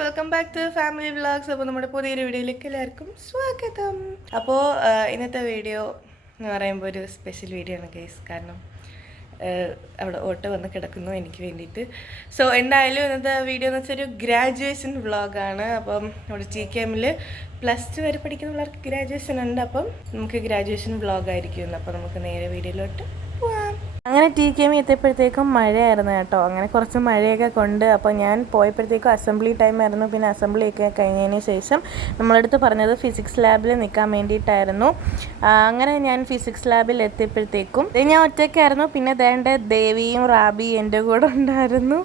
Welcome back to family vlogs. അപ്പോൾ നമ്മുടെ പുതിയൊരു വീഡിയോയിലേക്ക് എല്ലാവർക്കും സ്വാഗതം. അപ്പോൾ ഇന്നത്തെ വീഡിയോ എന്ന് പറയുമ്പോൾ ഒരു സ്പെഷ്യൽ വീഡിയോ ആണ് ഗൈസ്. കാരണം അവിടെ ഓട്ടോ വന്ന് കിടക്കുന്നു എനിക്ക് വേണ്ടിയിട്ട്. സോ എന്തായാലും ഇന്നത്തെ വീഡിയോ എന്ന് വെച്ചാൽ ഒരു ഗ്രാജുവേഷൻ വ്ളോഗാണ്. അപ്പം നമ്മുടെ TKM +2 വരെ പഠിക്കുന്ന പിള്ളേർക്ക് ഗ്രാജുവേഷൻ ഉണ്ട്. അപ്പം നമുക്ക് ഗ്രാജുവേഷൻ വ്ളോഗായിരിക്കും. അപ്പോൾ നമുക്ക് നേരെ വീഡിയോയിലോട്ട് പോവാം. അങ്ങനെ TKM എത്തിയപ്പോഴത്തേക്കും മഴയായിരുന്നു കേട്ടോ. അങ്ങനെ കുറച്ച് മഴയൊക്കെ കൊണ്ട് അപ്പോൾ ഞാൻ പോയപ്പോഴത്തേക്കും അസംബ്ലി ടൈമായിരുന്നു. പിന്നെ അസംബ്ലിയൊക്കെ കഴിഞ്ഞതിന് ശേഷം നമ്മളടുത്ത് പറഞ്ഞത് ഫിസിക്സ് ലാബിൽ നിൽക്കാൻ വേണ്ടിയിട്ടായിരുന്നു. അങ്ങനെ ഞാൻ ഫിസിക്സ് ലാബിൽ എത്തിയപ്പോഴത്തേക്കും ഞാൻ ഒറ്റയ്ക്കായിരുന്നു. പിന്നെ ദേവിയും റാബിയും എൻ്റെ കൂടെ ഉണ്ടായിരുന്നു.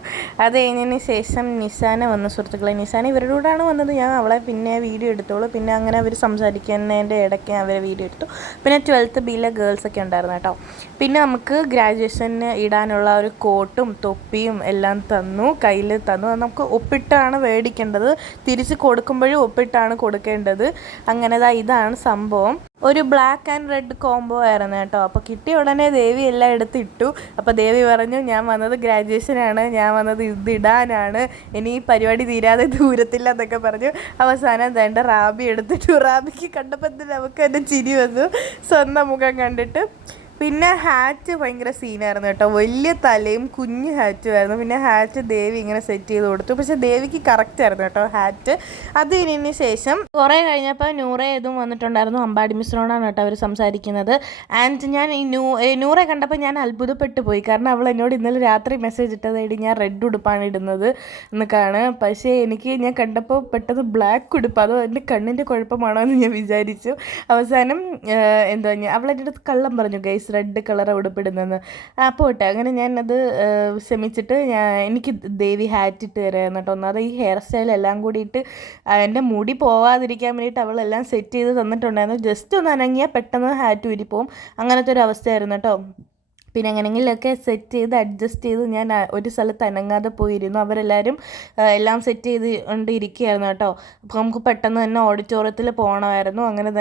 അത് കഴിഞ്ഞതിന് ശേഷം നിസാന വന്നു. സുഹൃത്തുക്കളെ, നിസാന ഇവരുടെ കൂടെയാണ് വന്നത്. ഞാൻ അവളെ പിന്നെ വീഡിയോ എടുത്തോളൂ. പിന്നെ അങ്ങനെ അവർ സംസാരിക്കുന്നതിൻ്റെ ഇടയ്ക്ക് അവരെ വീഡിയോ എടുത്തു. പിന്നെ 12th Bയിലെ ഗേൾസൊക്കെ ഉണ്ടായിരുന്നു കേട്ടോ. പിന്നെ നമുക്ക് ഗ്രാജുവേഷന് ഇടാനുള്ള ഒരു കോട്ടും തൊപ്പിയും എല്ലാം തന്നു, കയ്യിൽ തന്നു. നമുക്ക് ഒപ്പിട്ടാണ് മേടിക്കേണ്ടത്, തിരിച്ച് കൊടുക്കുമ്പോഴും ഒപ്പിട്ടാണ് കൊടുക്കേണ്ടത്. അങ്ങനെ ഇതാണ് സംഭവം. ഒരു ബ്ലാക്ക് ആൻഡ് റെഡ് കോംബോ ആയിരുന്നു കേട്ടോ. അപ്പോൾ കിട്ടിയ ഉടനെ ദേവി എല്ലാം എടുത്തിട്ടു. അപ്പോൾ ദേവി പറഞ്ഞു, ഞാൻ വന്നത് ഗ്രാജുവേഷനാണ്, ഞാൻ വന്നത് ഇതിടാനാണ്, ഇനി ഈ പരിപാടി തീരാതെ ദൂരത്തില്ല എന്നൊക്കെ പറഞ്ഞു. അവസാനം റാബി എടുത്തിട്ടു. റാബിക്ക് കണ്ടപ്പോൾ നമുക്ക് എൻ്റെ ചിരി വന്നു സ്വന്തം മുഖം കണ്ടിട്ട്. പിന്നെ ഹാറ്റ് ഭയങ്കര സീനായിരുന്നു കേട്ടോ. വലിയ തലയും കുഞ്ഞു ഹാറ്റുമായിരുന്നു. പിന്നെ ഹാറ്റ് ദേവി ഇങ്ങനെ സെറ്റ് ചെയ്ത് കൊടുത്തു. പക്ഷെ ദേവിക്ക് കറക്റ്റ് ആയിരുന്നു കേട്ടോ ഹാറ്റ്. അത് കഴിഞ്ഞതിന് ശേഷം കുറേ കഴിഞ്ഞപ്പോൾ നൂറെ ഇതും വന്നിട്ടുണ്ടായിരുന്നു. അമ്പാടി മിശ്രോണാണ് കേട്ടോ അവർ സംസാരിക്കുന്നത്. ആൻഡ് ഞാൻ ഈ നൂറെ കണ്ടപ്പോൾ ഞാൻ അത്ഭുതപ്പെട്ടു പോയി. കാരണം അവൾ എന്നോട് ഇന്നലെ രാത്രി മെസ്സേജ് ഇട്ടതായിട്ട് ഞാൻ റെഡ് ഉടുപ്പാണ് ഇടുന്നത് എന്നൊക്കെയാണ്. പക്ഷേ ഞാൻ കണ്ടപ്പോൾ പെട്ടെന്ന് ബ്ലാക്ക് ഉടുപ്പ്. അതോ എൻ്റെ കണ്ണിൻ്റെ കുഴപ്പമാണോ എന്ന് ഞാൻ വിചാരിച്ചു. അവസാനം അവളെൻ്റെ അടുത്ത് കള്ളം പറഞ്ഞു, ഗൈസ് റെഡ് കളർ ഉടുപ്പിടുന്നെന്ന്. പോട്ടെ, അങ്ങനെ ഞാനത് ശ്രമിച്ചിട്ട് എനിക്ക് ദേവി ഹാറ്റ് ഇട്ട് തരായിരുന്നു കേട്ടോ. ഒന്നാമത് ഈ ഹെയർ സ്റ്റൈൽ എല്ലാം കൂടിയിട്ട് എൻ്റെ മുടി പോവാതിരിക്കാൻ വേണ്ടിയിട്ട് അവളെല്ലാം സെറ്റ് ചെയ്ത് തന്നിട്ടുണ്ടായിരുന്നു. ജസ്റ്റ് ഒന്ന് അനങ്ങിയാൽ പെട്ടെന്ന് ഹാറ്റ് ഊരിപ്പോവും. അങ്ങനത്തെ ഒരു അവസ്ഥയായിരുന്നു കേട്ടോ. പിന്നെ എങ്ങനെയെങ്കിലുമൊക്കെ സെറ്റ് ചെയ്ത് അഡ്ജസ്റ്റ് ചെയ്ത് ഞാൻ ഒരു സ്ഥലത്ത് അനങ്ങാതെ പോയിരുന്നു. അവരെല്ലാവരും എല്ലാം സെറ്റ് ചെയ്ത് കൊണ്ടിരിക്കുകയായിരുന്നു കേട്ടോ. അപ്പോൾ നമുക്ക് പെട്ടെന്ന് തന്നെ ഓഡിറ്റോറിയത്തിൽ പോകണമായിരുന്നു. അങ്ങനെ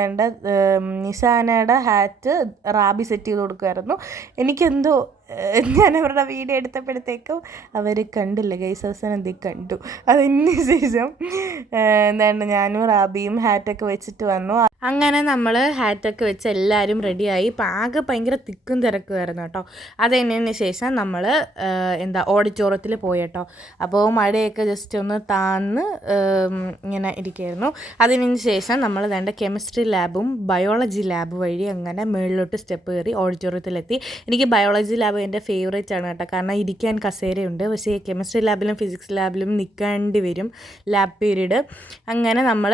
നിസാനയുടെ ഹാറ്റ് റാബി സെറ്റ് ചെയ്ത് കൊടുക്കുമായിരുന്നു. എനിക്കെന്തോ ഞാൻ അവരുടെ വീഡിയോ എടുത്തപ്പോഴത്തേക്കും അവർ കണ്ടില്ല ഗൈസ്. അവസാനം കണ്ടു. അതിന് ശേഷം ഞാനും റാബിയും ഹാറ്റൊക്കെ വെച്ചിട്ട് വന്നു. അങ്ങനെ നമ്മൾ ഹാറ്റൊക്കെ വെച്ച് എല്ലാവരും റെഡിയായി. ഇപ്പം ആകെ ഭയങ്കര തിക്കും തിരക്കുമായിരുന്നു കേട്ടോ. അത് കഴിഞ്ഞതിന് ശേഷം നമ്മൾ ഓഡിറ്റോറിയത്തിൽ പോയി കേട്ടോ. അപ്പോൾ മഴയൊക്കെ ജസ്റ്റ് ഒന്ന് താന്ന് ഇങ്ങനെ ഇരിക്കുകയായിരുന്നു. അതിന് ശേഷം നമ്മൾ കെമിസ്ട്രി ലാബും ബയോളജി ലാബ് വഴി അങ്ങനെ മുകളിലോട്ട് സ്റ്റെപ്പ് കയറി ഓഡിറ്റോറിയത്തിലെത്തി. എനിക്ക് ബയോളജി ലാബ് എൻ്റെ ഫേവറേറ്റ് ആണ് കേട്ടോ. കാരണം ഇരിക്കാൻ കസേരയുണ്ട്. പക്ഷേ കെമിസ്ട്രി ലാബിലും ഫിസിക്സ് ലാബിലും നിൽക്കേണ്ടി വരും ലാബ് പീരീഡ്. അങ്ങനെ നമ്മൾ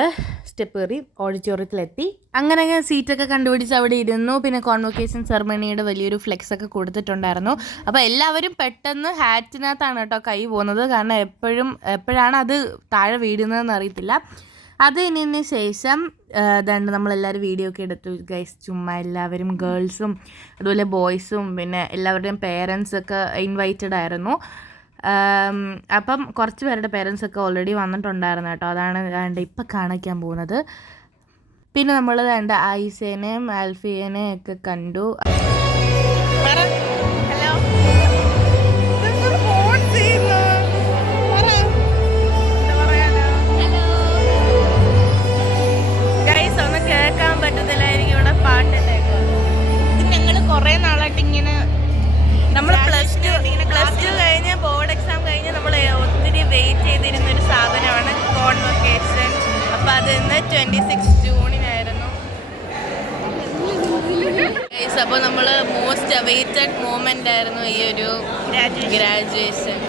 സ്റ്റെപ്പ് കയറി ഓഡിറ്റോറിയത്തിലെത്തി. അങ്ങനെ സീറ്റൊക്കെ കണ്ടുപിടിച്ച് അവിടെ ഇരുന്നു. പിന്നെ കോൺവൊക്കേഷൻ സെറമണിയുടെ വലിയൊരു ഫ്ലെക്സ് ഒക്കെ കൊടുത്തിട്ടുണ്ടായിരുന്നു. അപ്പോൾ എല്ലാവരും പെട്ടെന്ന് ഹാറ്റിനകത്താണ് കേട്ടോ കൈ പോകുന്നത്. കാരണം എപ്പോഴാണ് അത് താഴെ വീഴുന്നതെന്ന് അറിയത്തില്ല. അത് കഴിഞ്ഞതിന് ശേഷം നമ്മളെല്ലാവരും വീഡിയോ ഒക്കെ എടുത്തു ഗൈസ്. ചുമ്മാ എല്ലാവരും ഗേൾസും അതുപോലെ ബോയ്സും പിന്നെ എല്ലാവരുടെയും പേരൻസൊക്കെ ഇൻവൈറ്റഡ് ആയിരുന്നു. അപ്പം കുറച്ച് പേരുടെ പേരൻസൊക്കെ ഓൾറെഡി വന്നിട്ടുണ്ടായിരുന്നു കേട്ടോ. അതാണ് ഇപ്പം കാണിക്കാൻ പോകുന്നത്. പിന്നെ നമ്മൾ ഐസേനെയും ആൽഫിയനെയും ഒക്കെ കണ്ടു. കുറേ നാളായിട്ട് ഇങ്ങനെ നമ്മൾ പ്ലസ് ടു കഴിഞ്ഞ് ബോർഡ് എക്സാം കഴിഞ്ഞ് നമ്മൾ ഒത്തിരി വെയിറ്റ് ചെയ്തിരുന്നൊരു സാധനമാണ് കോൺവൊക്കേഷൻ. അപ്പോൾ അത് ഇന്ന് 26 ജൂണിനായിരുന്നു. അപ്പോൾ നമ്മൾ മോസ്റ്റ് അവൈറ്റഡ് മൂമെൻ്റ് ആയിരുന്നു ഈ ഒരു ഗ്രാജുവേഷൻ.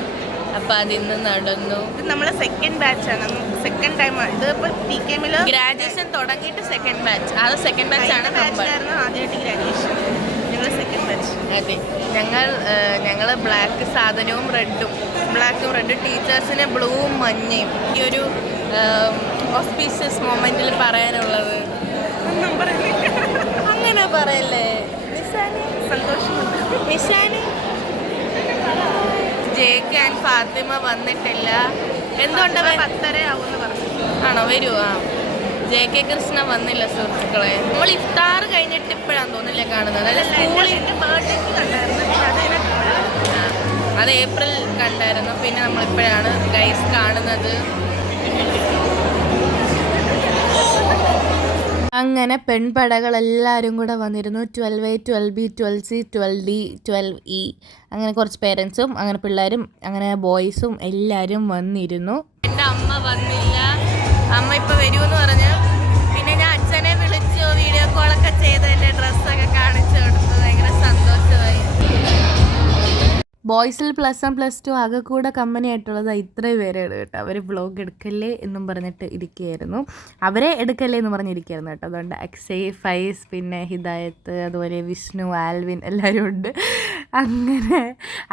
അപ്പോൾ അതിന്ന് നടന്നു. ഇത് നമ്മളെ സെക്കൻഡ് ബാച്ചാണ്, സെക്കൻഡ് ടൈമാണ്. ഇതിപ്പോൾ TKM ഗ്രാജുവേഷൻ തുടങ്ങിയിട്ട് സെക്കൻഡ് ബാച്ച്. അത് സെക്കൻഡ് ബാച്ചാണ്. ആദ്യമായിട്ട് ഗ്രാജുവേഷൻ സെക്കൻഡ് ബാച്ച്. അതെ, ഞങ്ങൾ ബ്ലാക്ക് സാധനവും ബ്ലാക്കും റെഡും ടീച്ചേഴ്സിന് ബ്ലൂവും മഞ്ഞയും. ഈ ഒരു ഓസ്പീഷ്യസ് മൊമെന്റിൽ പറയാനുള്ളത് അങ്ങനെ പറയല്ലേ സന്തോഷമുണ്ട്. നിഷാന് JK ആൻഡ് ഫാത്തിമ വന്നിട്ടില്ല. എന്തുകൊണ്ട് 10:30 ആവുമെന്ന് പറഞ്ഞു. ആണോ? വരുമോ? JK കൃഷ്ണ വന്നില്ല സുഹൃത്തുക്കളെ. നമ്മൾ ഇഫ്താർ കഴിഞ്ഞിട്ട് ഇപ്പോഴാന്ന് തോന്നില്ലേ കാണുന്നത്. അത് ഏപ്രിൽ കണ്ടായിരുന്നു. പിന്നെ നമ്മളിപ്പോഴാണ് ഗൈസ് കാണുന്നത്. അങ്ങനെ പെൺപടകളെല്ലാവരും കൂടെ വന്നിരുന്നു. 12A, 12B, 12C, 12D, 12E, അങ്ങനെ കുറച്ച് പേരൻസും അങ്ങനെ പിള്ളേരും അങ്ങനെ ബോയ്സും എല്ലാവരും വന്നിരുന്നു. എൻ്റെ അമ്മ വന്നില്ല, അമ്മ ഇപ്പോൾ വരുമെന്ന് പറഞ്ഞു. പിന്നെ ഞാൻ അച്ഛനെ വിളിച്ചു, വീഡിയോ കോളൊക്കെ ചെയ്ത് എൻ്റെ ഡ്രസ്സൊക്കെ കാണിച്ചു കൊടുത്തു. ഭയങ്കര സന്തോഷമായി. ബോയ്സിൽ +1 +2 ആകെ കൂടെ കമ്പനി ആയിട്ടുള്ളത് ഇത്രയും പേരാണ് കേട്ടോ. അവർ വ്ളോഗ് എടുക്കല്ലേ എന്നും പറഞ്ഞിട്ട് ഇരിക്കുകയായിരുന്നു, അവരെ എടുക്കല്ലേ എന്ന് പറഞ്ഞിരിക്കുകയായിരുന്നു കേട്ടോ. അതുകൊണ്ട് അക്ഷയ്, ഫൈസ്, പിന്നെ ഹിദായത്ത്, അതുപോലെ വിഷ്ണു, ആൽവിൻ എല്ലാവരും ഉണ്ട്. അങ്ങനെ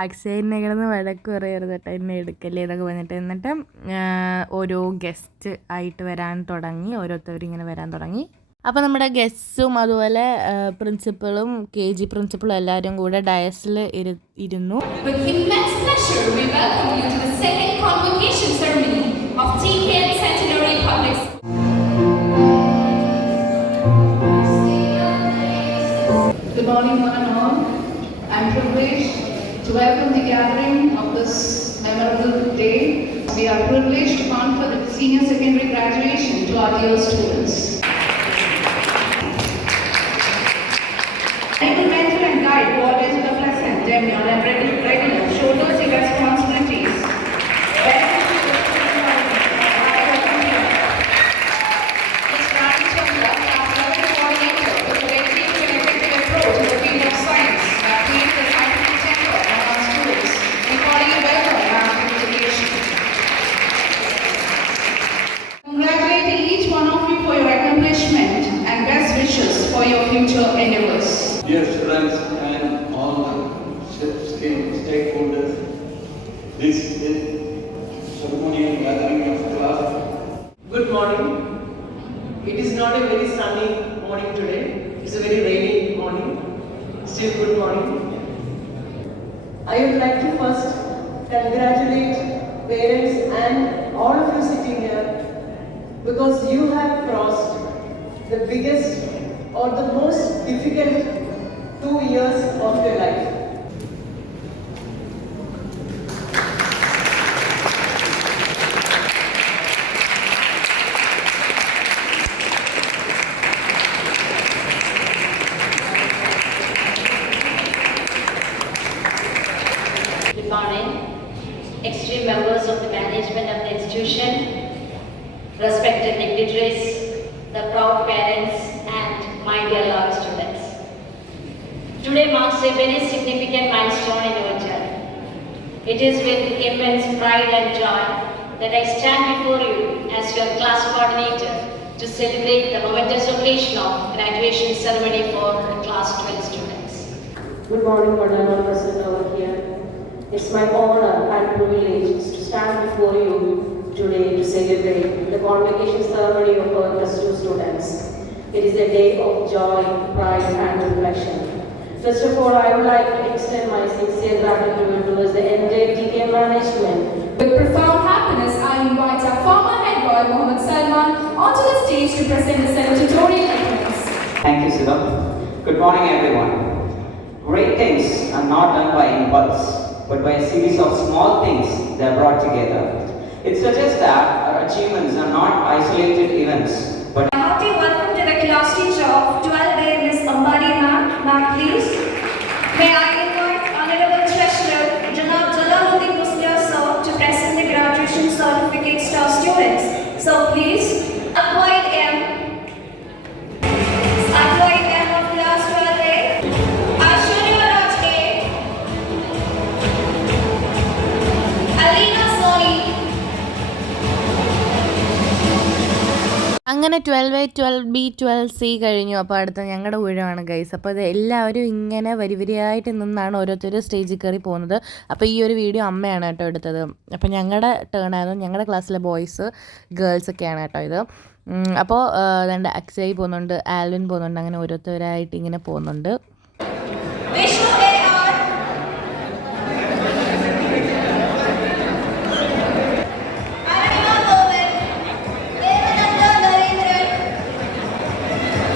അക്ഷയനെ കിടന്ന് വഴക്ക് പറയുന്നത് കേട്ടോ, എന്നെ എടുക്കല്ലേ എന്നൊക്കെ പറഞ്ഞിട്ട്. എന്നിട്ട് ഓരോ ഗസ്റ്റ് ആയിട്ട് വരാൻ തുടങ്ങി, ഓരോരുത്തരിങ്ങനെ വരാൻ തുടങ്ങി. അപ്പോൾ നമ്മുടെ ഗസ്റ്റും അതുപോലെ പ്രിൻസിപ്പളും KG പ്രിൻസിപ്പളും എല്ലാവരും കൂടെ ഡയസിൽ ഇരുന്നു. Good morning, one and all. I'm privileged to welcome the gathering of this memorable day. We are privileged to confer the senior secondary graduation to our dear students. I will mentor and guide who always with a pleasant, demure and readiness, shoulders the responsibilities. Congratulating each one of you for your accomplishment and best wishes for your future endeavors. Dear students and all the stakeholders, this is ceremonial gathering of class. Good morning. It is not a very sunny morning today. It's a very rainy morning. Still good morning. I would like to first congratulate parents and all of you sitting here, because you have crossed the biggest or the most difficult 2 years of your life. Good morning, esteemed members of the management of the institution, respected dignitaries, the proud parents, and my dear law students. Today marks a very significant milestone in our journey. It is with immense pride and joy that I stand before you as your class coordinator to celebrate the momentous occasion of graduation ceremony for the class 12 students. Good morning, Madam President over here. It's my honor and privilege to stand before you today to celebrate the convocation ceremony of our +2 students. It is a day of joy, pride, and reflection. First of all, I would like to extend my sincere gratitude towards the entire TK management. With profound happiness, I invite our former head boy Mohammed Salman onto the stage to present the salutatorian address. Thank you, Siva. Good morning, everyone. Great things are not done by impulse, but by a series of small things that are brought together. It suggests that our achievements are not isolated events, but A hearty welcome to the class teacher of 12A, Ms. Ambari ma'am. Ma'am, please. May I invite Honorable Treasurer Janab Jalaluddin Musliya sir to present the graduation certificates to our students. So please, Advait M. Advait M of class 12A. Ashwarya Raj A. Alina Soni. അങ്ങനെ 12A, 12B, 12C കഴിഞ്ഞു. അപ്പോൾ അടുത്ത ഞങ്ങളുടെ ഊഴമാണ് guys. അപ്പോൾ അത് എല്ലാവരും ഇങ്ങനെ വരിവരിയായിട്ട് നിന്നാണ് ഓരോരുത്തർ സ്റ്റേജിൽ കയറി പോകുന്നത്. അപ്പോൾ ഈ ഒരു വീഡിയോ അമ്മയാണ് കേട്ടോ എടുത്തത്. അപ്പോൾ ഞങ്ങളുടെ ടേൺ ആയിരുന്നു, ഞങ്ങളുടെ ക്ലാസ്സിലെ ബോയ്സ് ഗേൾസൊക്കെയാണ് കേട്ടോ ഇത്. അപ്പോൾ അതുകൊണ്ട് അക്ഷയ് പോകുന്നുണ്ട്, ആൽവിൻ പോകുന്നുണ്ട്, അങ്ങനെ ഓരോരുത്തരായിട്ട് ഇങ്ങനെ പോകുന്നുണ്ട്. Vishnu A.R. Arunima Govind. Devananda Narendran.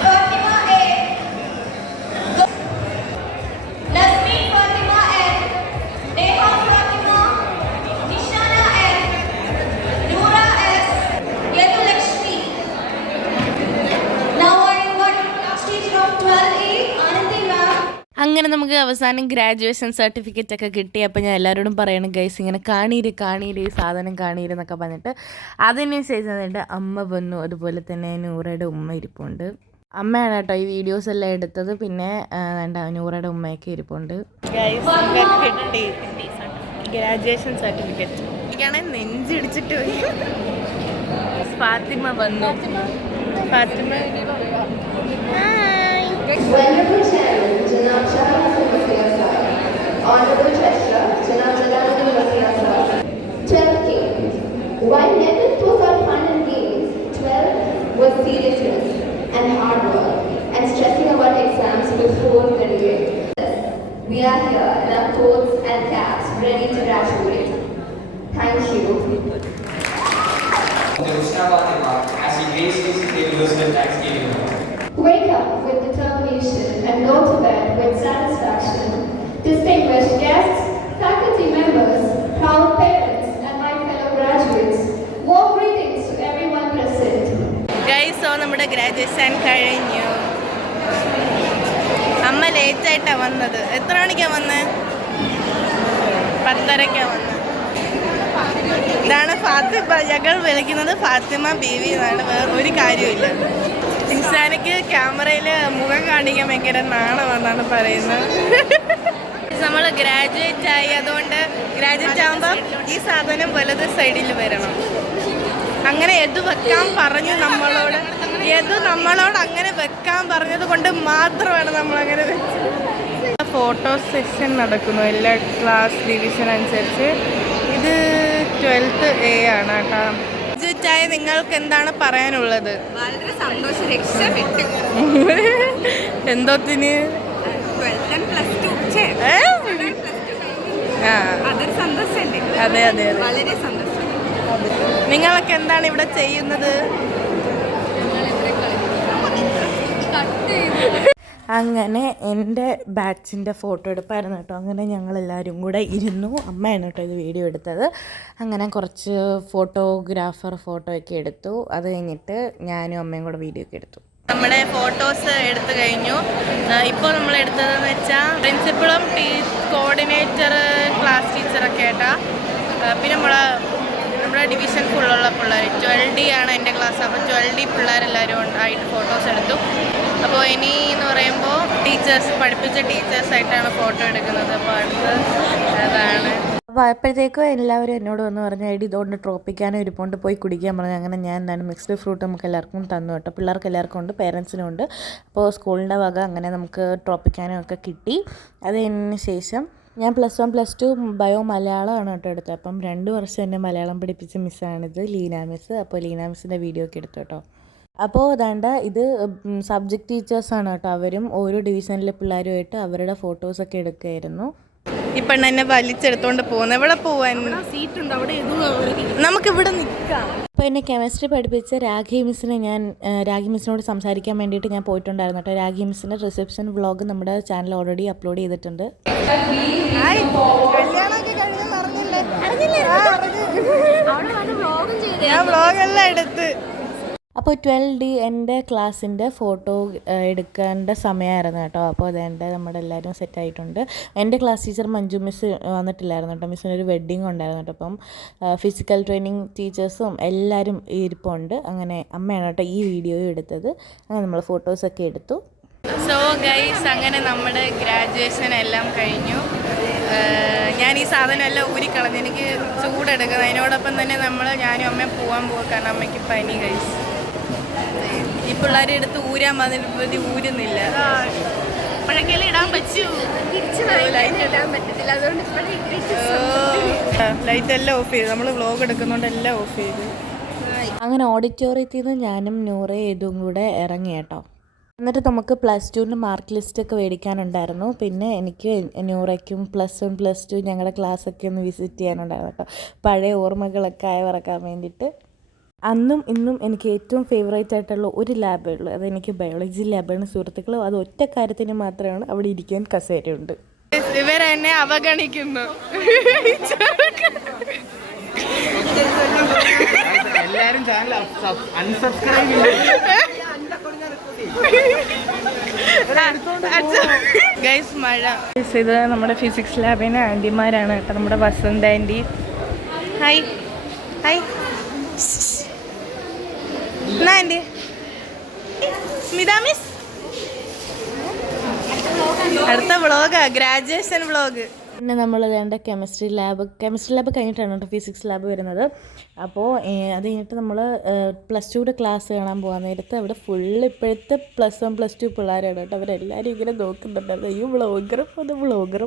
Fatima A. Nazmi Fatima N. Neha Fatima. Nishana N. Noora S. Yadu Lakshmi. Now I അങ്ങനെ നമുക്ക് അവസാനം ഗ്രാജുവേഷൻ സർട്ടിഫിക്കറ്റ് ഒക്കെ കിട്ടി. അപ്പോൾ ഞാൻ എല്ലാവരോടും പറയണം ഗൈസ് ഇങ്ങനെ കാണീര് ഈ സാധനം കാണീര് എന്നൊക്കെ പറഞ്ഞിട്ട് അതിന് ശേഷം എൻ്റെ അമ്മ വന്നു. അതുപോലെ തന്നെ നൂറയുടെ ഉമ്മ ഇരിപ്പുണ്ട്. അമ്മയാണ് കേട്ടോ ഈ വീഡിയോസ് എല്ലാം എടുത്തത്. പിന്നെ നൂറയുടെ ഉമ്മയൊക്കെ ഇരിപ്പുണ്ട്. കിട്ടി ഗ്രാജുവേഷൻ സർട്ടിഫിക്കറ്റ്. എനിക്കാണെങ്കിൽ നെഞ്ചിടിച്ചിട്ട് ഫാത്തിമ വന്നു. Fathima Venerable Chairman, Janab Shah, Honorable Treasurer, Janab Jalaluddin, 12 games. While 11th was our fun and games, 12 was seriousness and hard work and stressing about exams before graduating. We are here in our coats and caps, ready to graduate. Thank you. As we grace this universal Thanksgiving. Wake up with determination and go to bed with satisfaction. Distinguished guests, faculty members, proud parents, and my fellow graduates, warm greetings to everyone present. Guys, so നമ്മുടെ graduation കഴിഞ്ഞു. അമ്മ ലേറ്റായിട്ടാണ് വന്നത്. എത്ര മണിക്കാണ് വന്നത്? 10:30 വന്നത്. ഇതാണ് ഫാത്തിമ. ഞങ്ങൾ വിളിക്കുന്നത് ഫാത്തിമ ബീവി എന്നാണ്. വേറെ ഒരു കാര്യമില്ല. ഇൻസാനിക്ക് ക്യാമറയിൽ മുഖം കാണിക്കാൻ ഭയങ്കര നാണമാണെന്നാണ് പറയുന്നത്. നമ്മൾ ഗ്രാജുവേറ്റ് ആയി. അതുകൊണ്ട് ഗ്രാജുവേറ്റ് ആകുമ്പം ഈ സാധനം വലത് സൈഡിൽ വരണം. അങ്ങനെ വെക്കാൻ പറഞ്ഞു നമ്മളോട്. നമ്മളോട് അങ്ങനെ വെക്കാൻ പറഞ്ഞത് കൊണ്ട് മാത്രമാണ് നമ്മളങ്ങനെ വെച്ചത്. ഫോട്ടോ സെഷൻ നടക്കുന്നു എല്ലാ ക്ലാസ് ഡിവിഷൻ അനുസരിച്ച്. ഇത് 12th A ആണ് കേട്ടോ. ായ നിങ്ങൾക്ക് എന്താണ് പറയാനുള്ളത്? വളരെ സന്തോഷം, രക്ഷപ്പെട്ടു. എന്തോത്തിന്? അതൊരു സന്തോഷല്ലേ? അതെ അതെ അതെ, വളരെ സന്തോഷം. നിങ്ങളൊക്കെ എന്താണ് ഇവിടെ ചെയ്യുന്നത്? അങ്ങനെ എൻ്റെ ബാച്ചിൻ്റെ ഫോട്ടോ എടുപ്പായിരുന്നു കേട്ടോ. അങ്ങനെ ഞങ്ങളെല്ലാവരും കൂടെ ഇരുന്നു. അമ്മയാണ് കേട്ടോ ഇത് വീഡിയോ എടുത്തത്. അങ്ങനെ കുറച്ച് ഫോട്ടോയൊക്കെ എടുത്തു. അത് കഴിഞ്ഞിട്ട് ഞാനും അമ്മയും കൂടെ വീഡിയോ ഒക്കെ എടുത്തു. നമ്മുടെ ഫോട്ടോസ് എടുത്തു കഴിഞ്ഞു. ഇപ്പോൾ നമ്മൾ എടുത്തതെന്ന് വെച്ചാൽ പ്രിൻസിപ്പളും കോർഡിനേറ്റർ, ക്ലാസ് ടീച്ചറൊക്കെ ആയിട്ടാ. പിന്നെ നമ്മുടെ ഡിവിഷൻ ഫുള്ളുള്ള പിള്ളേർ 12D ആണ് എൻ്റെ ക്ലാസ്. അപ്പോൾ 12D പിള്ളേരെല്ലാവരും ആയിട്ട് ഫോട്ടോസ് എടുത്തു. അപ്പോൾ ഇനി എന്ന് പറയുമ്പോൾ പഠിപ്പിച്ച ടീച്ചേഴ്സായിട്ടാണ് ഫോട്ടോ എടുക്കുന്നത്. അപ്പോൾ അടുത്ത് അതാണ്. അപ്പോൾ അപ്പോഴത്തേക്കും എല്ലാവരും എന്നോട് വന്ന് പറഞ്ഞു ഐഡി ഇതുകൊണ്ട് ട്രോപ്പിക്കാനും ഇരിപ്പുണ്ട്, പോയി കുടിക്കാൻ പറഞ്ഞു. അങ്ങനെ ഞാൻ എന്താണ് മിക്സ്ഡ് ഫ്രൂട്ട് നമുക്ക് എല്ലാവർക്കും തന്നു കേട്ടോ. പിള്ളേർക്ക് എല്ലാവർക്കും ഉണ്ട്, പേരൻസിനും ഉണ്ട്. അപ്പോൾ സ്കൂളിൻ്റെ വക അങ്ങനെ നമുക്ക് ട്രോപ്പിക്കാനും ഒക്കെ കിട്ടി. അതിന് ശേഷം ഞാൻ +1 +2 ബയോ മലയാളമാണ് കേട്ടോ എടുത്തത്. അപ്പം 2 വർഷം എന്നെ മലയാളം പഠിപ്പിച്ച മിസ്സാണിത്, ലീന മിസ്സ്. അപ്പോൾ ലീന മിസ്സിൻ്റെ വീഡിയോ ഒക്കെ എടുത്തു കേട്ടോ. അപ്പോൾ ഇത് സബ്ജക്റ്റ് ടീച്ചേഴ്സാണ് കേട്ടോ. അവരും ഓരോ ഡിവിഷനിലെ പിള്ളേരുമായിട്ട് അവരുടെ ഫോട്ടോസൊക്കെ എടുക്കുമായിരുന്നു. ഇപ്പം എന്നെ വലിച്ചെടുത്തോണ്ട് പോകുന്നത്. എവിടെ പോവാൻ? സീറ്റുണ്ട് അവിടെ, നമുക്കിവിടെ നിൽക്കാം. അപ്പോൾ എന്നെ കെമിസ്ട്രി പഠിപ്പിച്ച രാഖി മിസ്സിനോട് സംസാരിക്കാൻ വേണ്ടിയിട്ട് ഞാൻ പോയിട്ടുണ്ടായിരുന്നു കേട്ടോ. രാഖി മിസ്സിൻ്റെ റിസപ്ഷൻ വ്ളോഗ് നമ്മുടെ ചാനൽ ഓൾറെഡി അപ്ലോഡ് ചെയ്തിട്ടുണ്ട്. ഞാൻ വ്ളോഗെല്ലാം എടുത്ത്. അപ്പോൾ 12D എൻ്റെ ക്ലാസ്സിൻ്റെ ഫോട്ടോ എടുക്കേണ്ട സമയമായിരുന്നു കേട്ടോ. അപ്പോൾ അതെൻ്റെ നമ്മുടെ എല്ലാവരും സെറ്റായിട്ടുണ്ട്. എൻ്റെ ക്ലാസ് ടീച്ചർ മഞ്ജു മിസ് വന്നിട്ടില്ലായിരുന്നു കേട്ടോ. മിസ്സിനൊരു വെഡ്ഡിങ് ഉണ്ടായിരുന്നു കേട്ടോ. അപ്പം ഫിസിക്കൽ ട്രെയിനിങ് ടീച്ചേഴ്സും എല്ലാവരും ഇരിപ്പുണ്ട്. അങ്ങനെ അമ്മയാണ് കേട്ടോ ഈ വീഡിയോ എടുത്തത്. അങ്ങനെ നമ്മൾ ഫോട്ടോസൊക്കെ എടുത്തു. സോ ഗൈസ്, അങ്ങനെ നമ്മുടെ ഗ്രാജുവേഷൻ എല്ലാം കഴിഞ്ഞു. ഞാൻ ഈ സാധനം എല്ലാം ഊരിക്കളഞ്ഞു. എനിക്ക് ചൂടെടുക്കുന്നത്. അതിനോടൊപ്പം തന്നെ ഞാനും അമ്മയും പോകാൻ പോകുക. കാരണം അമ്മയ്ക്ക് പനി ഗൈസ്. ഈ പിള്ളേരെ എടുത്ത് ഊരാൻ മതി, ഊരുന്നില്ല. അപ്പോഴൊക്കെയല്ലേ ഇടാൻ പറ്റൂ. ലൈറ്റ് എല്ലാം ഓഫ് ചെയ്തു. നമ്മൾ വ്ളോഗ് എടുക്കുന്നതുകൊണ്ട് എല്ലാം ഓഫ് ചെയ്തു. അങ്ങനെ ഓഡിറ്റോറിയത്തിൽ നിന്ന് ഞാനും നൂറയും ഇതും കൂടെ ഇറങ്ങി കേട്ടോ. എന്നിട്ട് നമുക്ക് +2 മാർക്ക് ലിസ്റ്റൊക്കെ മേടിക്കാനുണ്ടായിരുന്നു. പിന്നെ എനിക്ക് നൂറയ്ക്കും +1 +2 ഞങ്ങളുടെ ക്ലാസ്സൊക്കെ ഒന്ന് വിസിറ്റ് ചെയ്യാനുണ്ടായിരുന്നു കേട്ടോ. പഴയ ഓർമ്മകളൊക്കെ അയവിറക്കാൻ വേണ്ടിയിട്ട്. അന്നും ഇന്നും എനിക്ക് ഏറ്റവും ഫേവറേറ്റ് ആയിട്ടുള്ള ഒരു ലാബേ ഉള്ളൂ. അതെനിക്ക് ബയോളജി ലാബാണ് സുഹൃത്തുക്കൾ. അത് ഒറ്റ കാര്യത്തിന് മാത്രമാണ് അവിടെ ഇരിക്കാൻ കസേരയുണ്ട്. ഇവരെന്നെ അവഗണിക്കുന്നു. എല്ലാവരും ചാനൽ അൺസബ്സ്ക്രൈബ് ഗൈസ് മഴ. ഇത് നമ്മുടെ ഫിസിക്സ് ലാബിന് ആൻറ്റിമാരാണ് കേട്ടോ, നമ്മുടെ വസന്ത ആൻറ്റി. Hi hi. എന്നാ ആൻറ്റി സ്മിത മിസ്. അടുത്ത വ്ളോഗാ, ഗ്രാജുവേഷൻ വ്ളോഗ്. പിന്നെ നമ്മൾ വേണ്ട കെമിസ്ട്രി ലാബ് കഴിഞ്ഞിട്ടാണ് കേട്ടോ ഫിസിക്സ് ലാബ് വരുന്നത്. അപ്പോൾ അത് കഴിഞ്ഞിട്ട് നമ്മൾ +2 ക്ലാസ് കാണാൻ പോകാൻ നേരത്ത് അവിടെ ഫുള്ള് ഇപ്പോഴത്തെ +1 +2 പിള്ളേരാണ് കേട്ടോ. അവരെല്ലാവരും ഇങ്ങനെ നോക്കുന്നുണ്ടായിരുന്നു, ഈ വ്ളോഗർ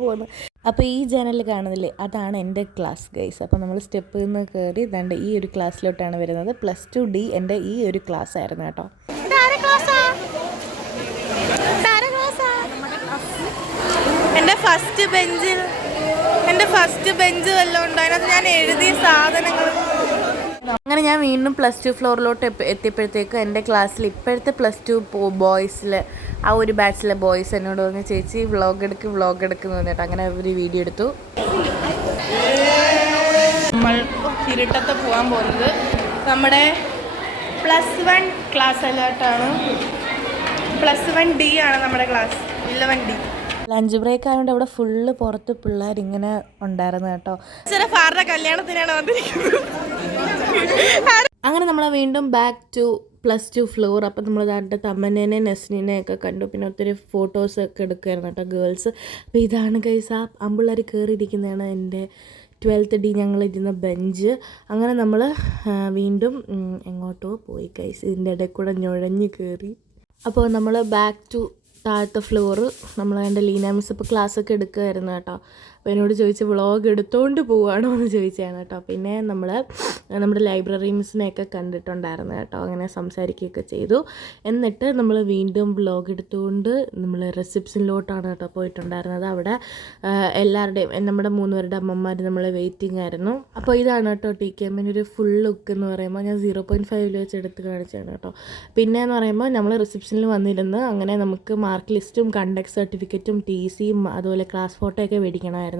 പോകുന്നു. അപ്പോൾ ഈ ജനൽ കാണുന്നില്ലേ, അതാണ് എൻ്റെ ക്ലാസ് ഗൈസ്. അപ്പോൾ നമ്മൾ സ്റ്റെപ്പിൽ നിന്ന് കയറി ദാണ്ട് ഈ ഒരു ക്ലാസ്സിലോട്ടാണ് വരുന്നത്. +2D എൻ്റെ ഈ ഒരു ക്ലാസ് ആയിരുന്നു കേട്ടോ. എൻ്റെ ഫസ്റ്റ് ബെഞ്ച് വല്ലതും ഉണ്ടോ അതിനകത്ത് ഞാൻ എഴുതിയ സാധനങ്ങൾ. അങ്ങനെ ഞാൻ വീണ്ടും +2 ഫ്ലോറിലോട്ട് എത്തിയപ്പോഴത്തേക്ക് എൻ്റെ ക്ലാസ്സിൽ ഇപ്പോഴത്തെ +2 ബോയ്സിൽ ആ ഒരു ബാച്ചിലെ ബോയ്സ് എന്നോട് പറഞ്ഞ് ചേച്ചി വ്ളോഗ് എടുക്കുന്നു പറഞ്ഞിട്ട് അങ്ങനെ ഒരു വീഡിയോ എടുത്തു. നമ്മൾ ഇരുട്ടത്ത് പോകാൻ പോകുന്നത് നമ്മുടെ +1 ക്ലാസ് അലേർട്ടാണ്. +1D ആണ് നമ്മുടെ ക്ലാസ്, 11D. ലഞ്ച് ബ്രേക്ക് ആയതുകൊണ്ട് അവിടെ ഫുള്ള് പുറത്ത് പിള്ളേർ ഇങ്ങനെ ഉണ്ടായിരുന്നു കേട്ടോ. ഫാറിന്റെ കല്യാണത്തിനാണ് വന്നിരിക്കുന്നത്. അങ്ങനെ നമ്മൾ വീണ്ടും ബാക്ക് ടു +2 ഫ്ലോർ. അപ്പം നമ്മൾ അതിൻ്റെ തമ്മനെ നസ്നീനെ ഒക്കെ കണ്ടു. പിന്നെ ഒത്തിരി ഫോട്ടോസൊക്കെ എടുക്കുമായിരുന്നു കേട്ടോ ഗേൾസ്. അപ്പോൾ ഇതാണ് ഗൈസ് ആ അമ്പിള്ളേർ കയറിയിരിക്കുന്നതാണ് എൻ്റെ 12th D ഞങ്ങളിരുന്ന ബെഞ്ച്. അങ്ങനെ നമ്മൾ വീണ്ടും എങ്ങോട്ടോ പോയി ഗൈസ്, ഇതിൻ്റെ ഇടയിൽ കൂടെ ഞുഴഞ്ഞ് കയറി. അപ്പോൾ നമ്മൾ ബാക്ക് ടു താഴത്തെ ഫ്ലോറ്. നമ്മൾ എൻ്റെ ലീന മിസ് ഇപ്പോൾ ക്ലാസ്സൊക്കെ എടുക്കുമായിരുന്നു കേട്ടോ. അപ്പോൾ എന്നോട് ചോദിച്ച് വ്ളോഗ് എടുത്തുകൊണ്ട് പോവുകയാണോ എന്ന് ചോദിച്ചാണ് കേട്ടോ. പിന്നെ നമ്മുടെ ലൈബ്രറി മിസ്സിനെയൊക്കെ കണ്ടിട്ടുണ്ടായിരുന്നു കേട്ടോ, അങ്ങനെ സംസാരിക്കുകയൊക്കെ ചെയ്തു. എന്നിട്ട് നമ്മൾ വീണ്ടും വ്ളോഗ് എടുത്തുകൊണ്ട് നമ്മൾ റിസപ്ഷനിലോട്ടാണ് കേട്ടോ പോയിട്ടുണ്ടായിരുന്നത്. അവിടെ എല്ലാവരുടെയും നമ്മുടെ 3 പേരുടെ അമ്മമാർ നമ്മളെ വെയിറ്റിംഗ് ആയിരുന്നു. അപ്പോൾ ഇതാണ് കേട്ടോ TKM ഒരു ഫുൾ ലുക്ക് എന്ന് പറയുമ്പോൾ ഞാൻ 0.5 വെച്ച് എടുത്ത് കാണിച്ചാണ് കേട്ടോ. പിന്നെ എന്ന് പറയുമ്പോൾ നമ്മൾ റിസപ്ഷനിൽ വന്നിരുന്ന് അങ്ങനെ നമുക്ക് മാർക്ക് ലിസ്റ്റും കണ്ടക്ട് സർട്ടിഫിക്കറ്റും TCയും അതുപോലെ ക്ലാസ് ഫോട്ടോയൊക്കെ മേടിക്കണമായിരുന്നു.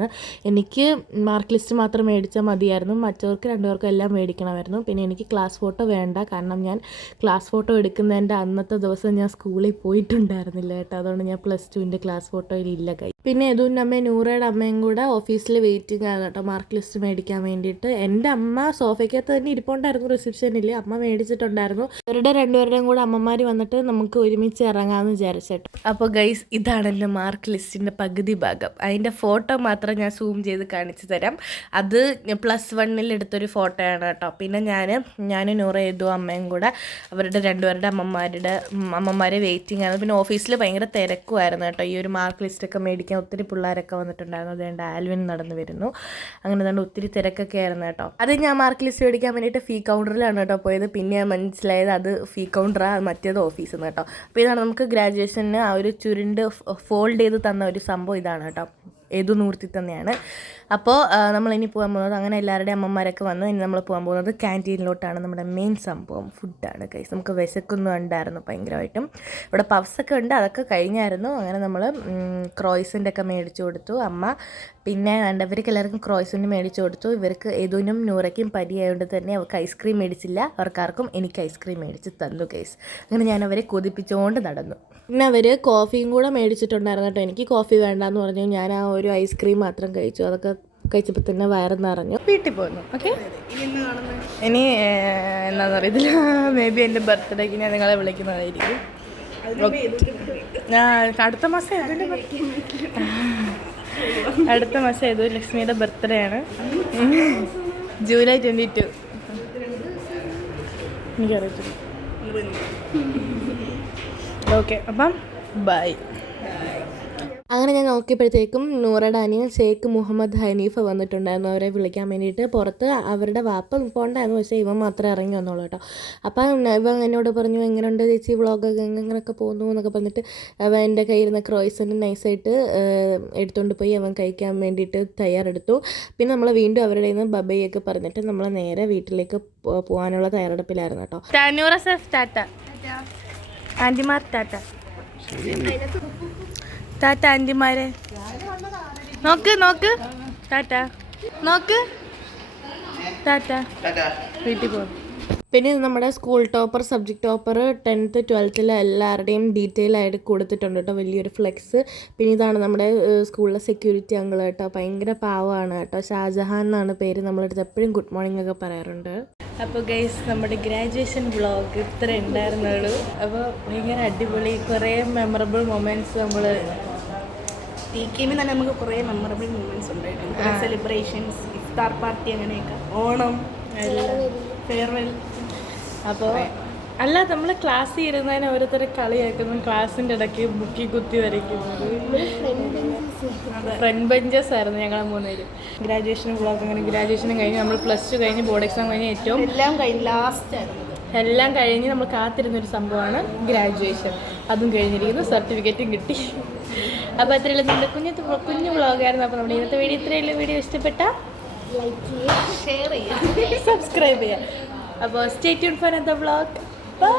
എനിക്ക് മാർക്ക് ലിസ്റ്റ് മാത്രം മേടിച്ചാൽ മതിയായിരുന്നു, മറ്റവർക്ക് 2 പേർക്കും എല്ലാം മേടിക്കണമായിരുന്നു. പിന്നെ എനിക്ക് ക്ലാസ് ഫോട്ടോ വേണ്ട, കാരണം ഞാൻ ക്ലാസ് ഫോട്ടോ എടുക്കുന്നതിൻ്റെ അന്നത്തെ ദിവസം ഞാൻ സ്കൂളിൽ പോയിട്ടുണ്ടായിരുന്നില്ല കേട്ടോ. അതുകൊണ്ട് ഞാൻ +2ൻ്റെ ക്ലാസ് ഫോട്ടോയിൽ ഇല്ല കൈ. പിന്നെ യദുവിൻ്റെ അമ്മയും നൂറയുടെ അമ്മയും കൂടെ ഓഫീസിൽ വെയിറ്റിംഗ് ആണ് കേട്ടോ മാർക്ക് ലിസ്റ്റ് മേടിക്കാൻ വേണ്ടിയിട്ട്. എൻ്റെ അമ്മ സോഫയ്ക്കകത്ത് തന്നെ ഇരിപ്പുണ്ടായിരുന്നു റിസപ്ഷനിൽ, അമ്മ മേടിച്ചിട്ടുണ്ടായിരുന്നു. ഇവരുടെ 2 പേരുടെയും കൂടെ അമ്മമാർ വന്നിട്ട് നമുക്ക് ഒരുമിച്ച് ഇറങ്ങാമെന്ന് വിചാരിച്ചിട്ട്. അപ്പോൾ ഗൈസ് ഇതാണല്ലോ മാർക്ക് ലിസ്റ്റിൻ്റെ പകുതി ഭാഗം. അതിൻ്റെ ഫോട്ടോ മാത്രം ഞാൻ സൂം ചെയ്ത് കാണിച്ചു തരാം. അത് +1 എടുത്തൊരു ഫോട്ടോയാണ് കേട്ടോ. പിന്നെ ഞാൻ നൂറ യദു അമ്മയും കൂടെ അവരുടെ 2 പേരുടെ അമ്മമാരെ വെയിറ്റിംഗ് ആണ്. പിന്നെ ഓഫീസിൽ ഭയങ്കര തിരക്കുമായിരുന്നു കേട്ടോ. ഈ ഒരു മാർക്ക് ലിസ്റ്റൊക്കെ മേടിക്കാൻ ഒത്തിരി പിള്ളേരൊക്കെ വന്നിട്ടുണ്ടായിരുന്നു. അതുകൊണ്ട് ആൽവിൻ നടന്നു വരുന്നു. അങ്ങനെ തന്നെ ഒത്തിരി തിരക്കൊക്കെ ആയിരുന്നു കേട്ടോ. അത് ഞാൻ മാർക്ക് ലിസ്റ്റ് മേടിക്കാൻ വേണ്ടിയിട്ട് ഫീ കൗണ്ടറിലാണ് കേട്ടോ പോയത്. പിന്നെ ഞാൻ മനസ്സിലായത് അത് ഫീ കൗണ്ടറാണ്, മറ്റേത് ഓഫീസിൽ നിന്ന് കേട്ടോ. അപ്പോൾ ഇതാണ് നമുക്ക് ഗ്രാജുവേഷന് ആ ഒരു ചുരുണ്ട് ഫോൾഡ് ചെയ്ത് തന്ന ഒരു സംഭവം ഇതാണ് കേട്ടോ. ഏതു നൂർത്തി തന്നെയാണ്. അപ്പോൾ നമ്മളിനി പോകാൻ പോകുന്നത്, അങ്ങനെ എല്ലാവരുടെയും അമ്മമാരൊക്കെ വന്ന് ഇനി നമ്മൾ പോകാൻ പോകുന്നത് ക്യാൻറ്റീനിലോട്ടാണ്. നമ്മുടെ മെയിൻ സംഭവം ഫുഡാണ് ഗൈസ്. നമുക്ക് വിശക്കൊന്നും ഉണ്ടായിരുന്നു ഭയങ്കരമായിട്ടും. ഇവിടെ പഫ്സൊക്കെ ഉണ്ട്, അതൊക്കെ കഴിഞ്ഞായിരുന്നു. അങ്ങനെ നമ്മൾ ക്രോയ്സിൻ്റെ ഒക്കെ മേടിച്ചു കൊടുത്തു അമ്മ. പിന്നെ ഇവർക്ക് എല്ലാവർക്കും ക്രോയ്സിൻ്റെ മേടിച്ചു കൊടുത്തു. ഇവർക്ക് ഏതുവിനും നൂറയ്ക്കും പരിയായതുകൊണ്ട് തന്നെ അവർക്ക് ഐസ്ക്രീം മേടിച്ചില്ല, അവർക്കാർക്കും എനിക്ക് ഐസ്ക്രീം മേടിച്ച് തന്നു ഗൈസ്. അങ്ങനെ ഞാൻ അവരെ കൊതിപ്പിച്ചുകൊണ്ട് നടന്നു. പിന്നെ അവർ കോഫിയും കൂടെ മേടിച്ചിട്ടുണ്ടായിരുന്നു കേട്ടോ. എനിക്ക് കോഫി വേണ്ടാന്ന് പറഞ്ഞു. ഞാൻ ആ ഒരു ഐസ്ക്രീം മാത്രം കഴിച്ചു. അതൊക്കെ കഴിച്ചപ്പോൾ തന്നെ വയറ് നിറഞ്ഞു. വീട്ടിൽ പോകുന്നു. ഓക്കെ, ഇനി എന്താണെന്ന് അറിയത്തില്ല, മേ ബി എൻ്റെ ബർത്ത്ഡേക്ക് ഞാൻ നിങ്ങളെ വിളിക്കുന്നതായിരിക്കും. അടുത്ത മാസം ഏതോ ലക്ഷ്മിയുടെ ബർത്ത്ഡേ ആണ്, ജൂലൈ 22. എനിക്കറിയത്തില്ല. ഓക്കെ, അപ്പം ബൈ. അങ്ങനെ ഞാൻ നോക്കിയപ്പോഴത്തേക്കും നൂറയുടെ അനിയൻ ഷേഖ് മുഹമ്മദ് ഹനീഫ വന്നിട്ടുണ്ടായിരുന്നു അവരെ വിളിക്കാൻ വേണ്ടിയിട്ട്. പുറത്ത് അവരുടെ വാപ്പ പോണ്ടായിരുന്നു, പക്ഷേ ഇവൻ മാത്രമേ ഇറങ്ങി വന്നുള്ളൂ കേട്ടോ. അപ്പം ഇവൻ എന്നോട് പറഞ്ഞു, എങ്ങനെയുണ്ട് ചേച്ചി വ്ളോഗൊക്കെ എങ്ങനെയൊക്കെ പോകുന്നു എന്നൊക്കെ പറഞ്ഞിട്ട് അവൻ എൻ്റെ കയ്യിരുന്ന ക്രോയ്സൻ്റ് നൈസായിട്ട് എടുത്തുകൊണ്ട് പോയി അവൻ കഴിക്കാൻ വേണ്ടിയിട്ട് തയ്യാറെടുത്തു. പിന്നെ നമ്മൾ വീണ്ടും അവരുടെ നിന്ന് ബബയൊക്കെ പറഞ്ഞിട്ട് നമ്മൾ നേരെ വീട്ടിലേക്ക് പോകാനുള്ള തയ്യാറെടുപ്പിലായിരുന്നു കേട്ടോ. ആൻറ്റിമാർ ടാറ്റ ടാറ്റ ആൻറ്റിമാരെ നോക്ക് ടാറ്റ നോക്ക് ടാറ്റ. വീട്ടിൽ പോകും. പിന്നെ ഇത് നമ്മുടെ school topper, subject topper, 10th 12th എല്ലാവരുടെയും ഡീറ്റെയിൽ ആയിട്ട് കൊടുത്തിട്ടുണ്ട് കേട്ടോ, വലിയൊരു ഫ്ലെക്സ്. പിന്നെ ഇതാണ് നമ്മുടെ സ്കൂളിലെ സെക്യൂരിറ്റി അങ്കിൾ കേട്ടോ, ഭയങ്കര പാവമാണ് കേട്ടോ, ഷാജഹാൻ എന്നാണ് പേര്. നമ്മളടുത്ത് എപ്പോഴും ഗുഡ് മോർണിംഗ് ഒക്കെ പറയാറുണ്ട്. അപ്പോൾ ഗൈസ് നമ്മുടെ ഗ്രാജുവേഷൻ വ്ളോഗ് ഇത്ര ഉണ്ടായിരുന്നുള്ളൂ. അപ്പോൾ ഭയങ്കര അടിപൊളി കുറേ മെമ്മറബിൾ മൊമെൻറ്റ്സ് നമ്മൾ TKM തന്നെ നമുക്ക് കുറേ മെമ്മറബിൾ മൂമെൻറ്റ്സ് ഉണ്ടായിട്ടുണ്ട്. കുറേ സെലിബ്രേഷൻസ്, ഇഫ്താർ പാർട്ടി, അങ്ങനെയൊക്കെ, ഓണം, ഫെയർവെൽ. അപ്പോൾ അല്ല, നമ്മൾ ക്ലാസ്സിൽ ഇരുന്നതിന് ഓരോരുത്തരെ കളിയാക്കുന്നു, ക്ലാസ്സിൻ്റെ ഇടയ്ക്ക് ബുക്കി കുത്തി വരയ്ക്കുന്നത്. ഫ്രണ്ട് ബെഞ്ചേഴ്സ് ആയിരുന്നു ഞങ്ങൾ 3 പേര്. ഗ്രാജുവേഷൻ വ്ളോഗ് അങ്ങനെ ഗ്രാജുവേഷനും കഴിഞ്ഞ് നമ്മൾ +2 കഴിഞ്ഞ് ബോർഡ് എക്സാം കഴിഞ്ഞ് എല്ലാം കഴിഞ്ഞ് ലാസ്റ്റ് ആയിരുന്നു. എല്ലാം കഴിഞ്ഞ് നമ്മൾ കാത്തിരുന്നൊരു സംഭവമാണ് ഗ്രാജുവേഷൻ. അതും കഴിഞ്ഞിരിക്കുന്നു, സർട്ടിഫിക്കറ്റും കിട്ടി. അപ്പോൾ അത്രയുള്ള നമ്മുടെ കുഞ്ഞു വ്ളോഗായിരുന്നു. അപ്പോൾ നമ്മുടെ ഇന്നത്തെ വീഡിയോ ഇത്രയുള്ള വീഡിയോ ഇഷ്ടപ്പെട്ടാൽ ലൈക്ക് ചെയ്യുക, ഷെയർ ചെയ്യുക, സബ്സ്ക്രൈബ് ചെയ്യുക. അപ്പോൾ stay tune for another vlog. By.